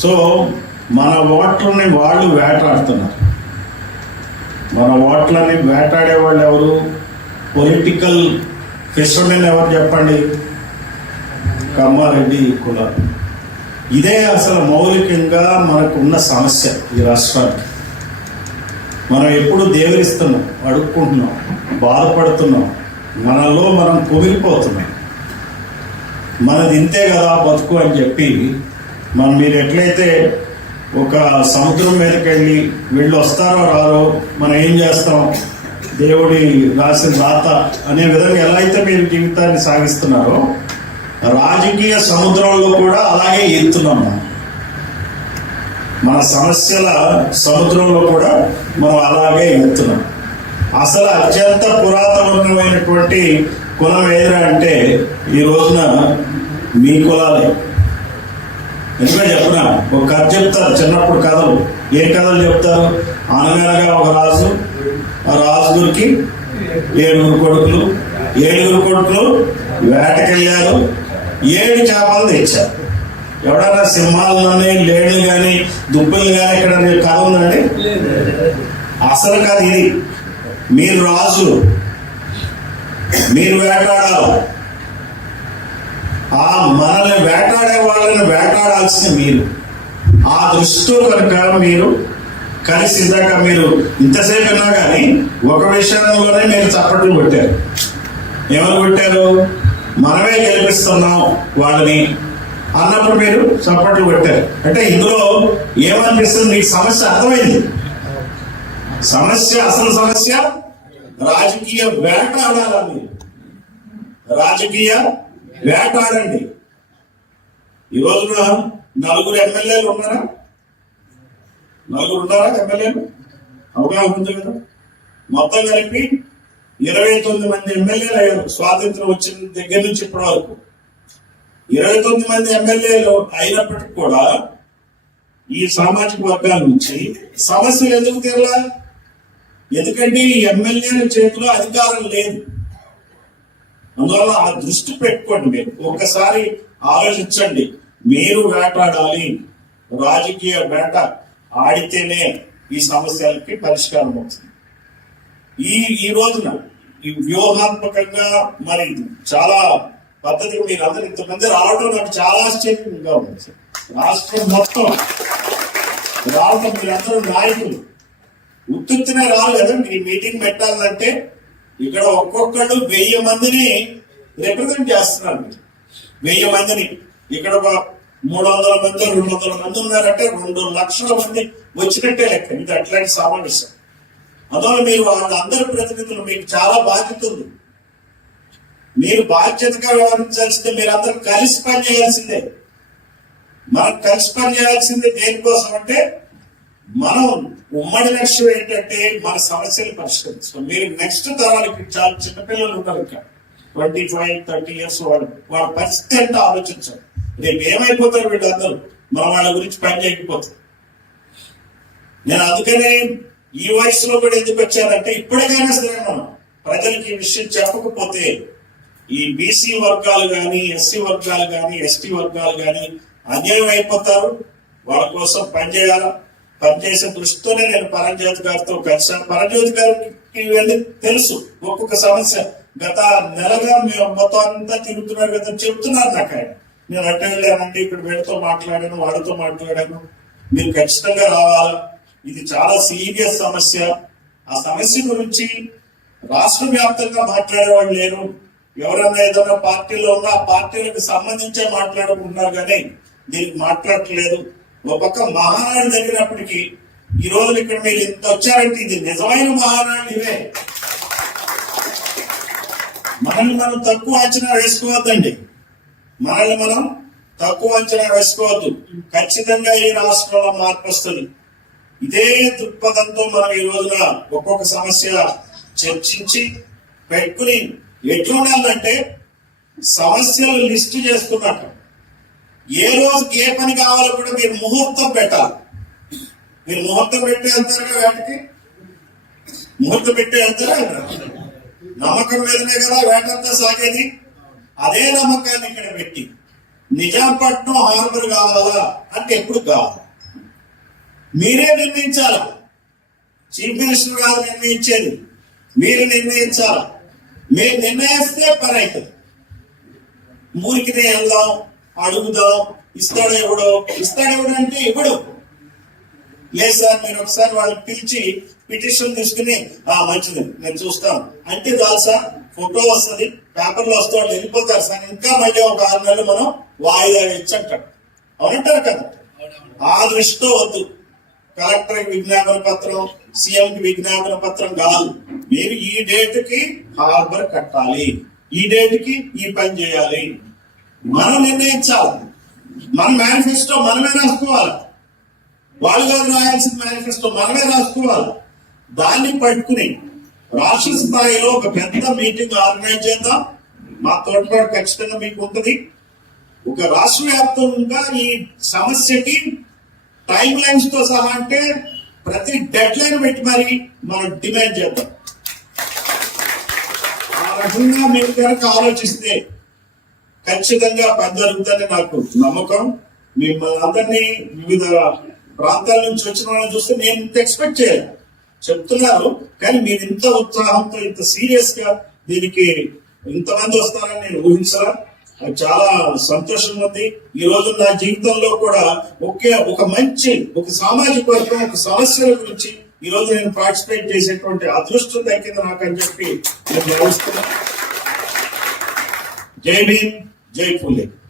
So మన ఓట్లని వాళ్ళు వేటాడుతున్నారు. మన ఓట్లని వేటాడే వాళ్ళు ఎవరు? పొలిటికల్ ఫిషర్మెన్ ఎవరు చెప్పండి? కమ్మారెడ్డి కులాలు. ఇదే అసలు మౌలికంగా మనకున్న సమస్య ఈ రాష్ట్రానికి. మనం ఎప్పుడు దేవరిస్తున్నాం, అడుక్కుంటున్నాం, బాధపడుతున్నాం, మనలో మనం కుమిలిపోతున్నాం. మనది ఇంతే కదా బతుకు అని చెప్పి మీరు ఎట్లయితే ఒక సముద్రం మీదకి వెళ్ళి వస్తారో రారో మనం ఏం చేస్తాం, దేవుడి రాసిన రాత అనే విధంగా ఎలా అయితే మీరు జీవితాన్ని సాగిస్తున్నారో రాజకీయ సముద్రంలో కూడా అలాగే ఎత్తున్నాం. మన సమస్యల సముద్రంలో కూడా మనం అలాగే ఎత్తున్నాం. అసలు అత్యంత పురాతనమైనటువంటి కులం ఏదిరా అంటే ఈ రోజున మీ కులాలే. ఎందుకంటే చెప్పనా, ఒక కథ చెప్తారు చిన్నప్పుడు కథలు. ఏ కథలు చెప్తారు? అనగనగా ఒక రాజు, ఆ రాజుకి 7 కొడుకులు. 7 కొడుకులు వేటకెళ్ళారు, 7 చేపలు తెచ్చారు. ఎవడన్నా సింహాలని, లేళ్ళు కానీ, దుబ్బలు కానీ ఇక్కడ కథ ఉందండి? అసలు కాదు ఇది. మీరు రాజు, మీరు వేటాడాలి. ఆ మనల్ని వేటాడే వాళ్ళని వేటాడాల్సిన మీరు. ఆ దృష్టితో కనుక మీరు కలిసి ఇందాక మీరు ఇంతసేపు ఉన్నా కానీ ఒక విషయంలోనే మీరు చప్పట్లు కొట్టారు. ఏమని కొట్టారు? మనమే గెలిపిస్తున్నాం వాళ్ళని అన్నప్పుడు మీరు చప్పట్లు కొట్టారు. అంటే ఇందులో ఏమనిపిస్తుంది? మీకు సమస్య అర్థమైంది. అసలు సమస్య రాజకీయ వేటాడాలా? మీరు రాజకీయ వేటాడండి. ఈ రోజున 4 ఎమ్మెల్యేలు ఉన్నారా? 4 ఉన్నారా ఎమ్మెల్యేలు? అవగాహన ఉంది కదా? మొత్తం కలిపి 29 మంది ఎమ్మెల్యేలు అయ్యారు స్వాతంత్రం వచ్చిన దగ్గర నుంచి ఇప్పటి వరకు. 29 మంది ఎమ్మెల్యేలు అయినప్పటికీ కూడా ఈ సామాజిక వర్గాల నుంచి సమస్యలు ఎందుకు తీరలా? ఎందుకంటే ఈ ఎమ్మెల్యేల చేతిలో అధికారం లేదు. అందువల్ల ఆ దృష్టి పెట్టుకోండి. మీరు ఒక్కసారి ఆలోచించండి. మీరు వేటాడాలి, రాజకీయ వేట ఆడితేనే ఈ సమస్యలకి పరిష్కారం అవుతుంది. ఈ రోజున ఈ వ్యూహాత్మకంగా మరి చాలా పద్ధతిగా మీరు అందరూ ఇంతమంది రావడం నాకు చాలా ఆశ్చర్యంగా ఉంది. రాష్ట్రం మొత్తం రావడం, మీరందరూ నాయకులు ఉత్తునే రాదు కదా. మీరు మీటింగ్ పెట్టాలంటే ఇక్కడ ఒక్కొక్కళ్ళు 1000 మందిని రిప్రజెంట్ చేస్తున్నారు. 1000 మందిని ఇక్కడ 300 మంది 200 మంది ఉన్నారంటే 2 లక్షల మంది వచ్చినట్టే లెక్క. ఇది అట్లాంటి సమావేశం. అందువల్ల మీరు వాళ్ళందరి ప్రతినిధులు, మీకు చాలా బాధ్యత ఉంది. మీరు బాధ్యతగా వ్యవహరించాల్సిందే. మీరు అందరూ కలిసి పనిచేయాల్సిందే. మనం కలిసి పనిచేయాల్సిందే. దేనికోసం అంటే మనం ఉమ్మడి లక్ష్యం ఏంటంటే మన సమస్యలు పరిష్కరించడం. మీరు నెక్స్ట్ తరాలకి చాలా చిన్నపిల్లలు ఉంటారు, ఇంకా 25-30 years వాళ్ళ పరిస్థితి అంటే ఆలోచించాలి. రేపు ఏమైపోతారు వీళ్ళందరూ మనం వాళ్ళ గురించి పని చేయకపోతే. నేను అందుకనే ఈ వయసులో కూడా ఎందుకు వచ్చానంటే ఇప్పటికైనా సరే మనం ప్రజలకి ఈ విషయం చెప్పకపోతే ఈ బీసీ వర్గాలు కానీ, ఎస్సీ వర్గాలు కానీ, ఎస్టీ వర్గాలు కానీ అన్యాయం అయిపోతారు. వాళ్ళ కోసం పనిచేయాలా. పనిచేసే దృష్టితోనే నేను పరంజ్యోతి గారితో కలిసాను. పరంజ్యోతి గారికి వెళ్ళి తెలుసు ఒక్కొక్క సమస్య. గత నెలగా మేము మొత్తం అంతా తిరుగుతున్నారు కదా చెప్తున్నారు నాకు ఆయన. నేను అట్ట వెళ్ళానండి, ఇక్కడ వీళ్ళతో మాట్లాడాను, వాళ్ళతో మాట్లాడాను, మీరు ఖచ్చితంగా రావాలా. ఇది చాలా సీరియస్ సమస్య. ఆ సమస్య గురించి రాష్ట్ర వ్యాప్తంగా మాట్లాడేవాళ్ళు లేరు. ఎవరన్నా ఏదైనా పార్టీలో ఉన్నా ఆ పార్టీలకు సంబంధించే మాట్లాడుకుంటున్నారు కానీ దీనికి మాట్లాడట్లేదు. ఒక పక్క మహానాడు జరిగినప్పటికీ ఈ రోజులు ఇక్కడ మీరు ఇంత వచ్చారంటే ఇది నిజమైన మహానాడు. ఇవే మనల్ని మనం తక్కువ అంచనా వేసుకోవద్దండి. మనల్ని మనం తక్కువ అంచనా వేసుకోవద్దు. ఖచ్చితంగా ఈ రాష్ట్రంలో మార్పు వస్తుంది. ఇదే దృక్పథంతో మనం ఈ రోజున ఒక్కొక్క సమస్య చర్చించి పెట్టుకుని ఎట్లుండాలంటే సమస్యలు లిస్టు చేసుకున్నట్టు ఏ రోజుకి ఏ పని కావాలో కూడా మీరు ముహూర్తం పెట్టాలి. మీరు ముహూర్తం పెట్టి వెళ్తారుగా వేటకి, ముహూర్తం పెట్టి వెళ్తారా? నమ్మకం మీదనే కదా వేటంతా సాగేది. అదే నమ్మకాన్ని ఇక్కడ పెట్టి నిజాంపట్నం హార్బర్ కావాలా అంటే ఎప్పుడు కావాలి? మీరే నిర్ణయించాలి. చీఫ్ మినిస్టర్ గారు నిర్ణయించేది, మీరు నిర్ణయించాలి. మీరు నిర్ణయిస్తే పని అవుతుంది. ఊరికినే వెళ్దాం, అడుగుదాం, ఇస్తాడెవడు అంటే ఇవ్వడు. లేదు సార్, మీరు ఒకసారి వాళ్ళని పిలిచి పిటిషన్ తీసుకుని మంచిది నేను చూస్తాను అంటే చాలు సార్, ఫోటో వస్తుంది, పేపర్లో వస్తే వాళ్ళు వెళ్ళిపోతారు సార్, ఇంకా మళ్ళీ ఒక 6 నెలలు మనం వాయిదా ఇచ్చంటాడు. అవునంటారు కదా? ఆ దృష్టితో వద్దు. కలెక్టర్ విజ్ఞాపన పత్రం, సీఎం కి విజ్ఞాపన పత్రం కాదు. మీరు ఈ డేట్ కి హార్బర్ కట్టాలి, ఈ డేట్ కి ఈ పని చేయాలి. మనం నిర్ణయించాలి. మన మేనిఫెస్టో మనమే రాసుకోవాలి. వాళ్ళు కాదు రాయాల్సిన మేనిఫెస్టో మనమే రాసుకోవాలి. దాన్ని పట్టుకుని రాష్ట్ర స్థాయిలో ఒక పెద్ద మీటింగ్ ఆర్గనైజ్ చేద్దాం. మా తోడ్పాటు ఖచ్చితంగా మీకు ఉంటుంది. ఒక రాష్ట్ర వ్యాప్తంగా ఈ సమస్యకి టైం లైన్స్ తో సహా అంటే ప్రతి డెడ్ లైన్ పెట్టి మరి మనం డిమాండ్ చేద్దాం. ఆ రకంగా మీరు కనుక ఆలోచిస్తే ఖచ్చితంగా పని జరుగుతుందని నాకు నమ్మకం. మిమ్మల్ని అందరినీ వివిధ ప్రాంతాల నుంచి వచ్చిన వాళ్ళని చూస్తే నేను ఇంత ఎక్స్పెక్ట్ చేయాలి. చెప్తున్నారు కానీ మీరు ఇంత ఉత్సాహంతో, ఇంత సీరియస్ గా దీనికి ఇంతమంది వస్తారని నేను ఊహించరా. చాలా సంతోషంగా ఉంది. ఈ రోజు నా జీవితంలో కూడా ఒక సామాజిక వర్గం, ఒక సమస్యల గురించి ఈ రోజు నేను పార్టిసిపేట్ చేసేటువంటి అదృష్టం దక్కింది నాకు అని చెప్పి నేను భావిస్తున్నాను. జై భీమ్, జై ఫులే.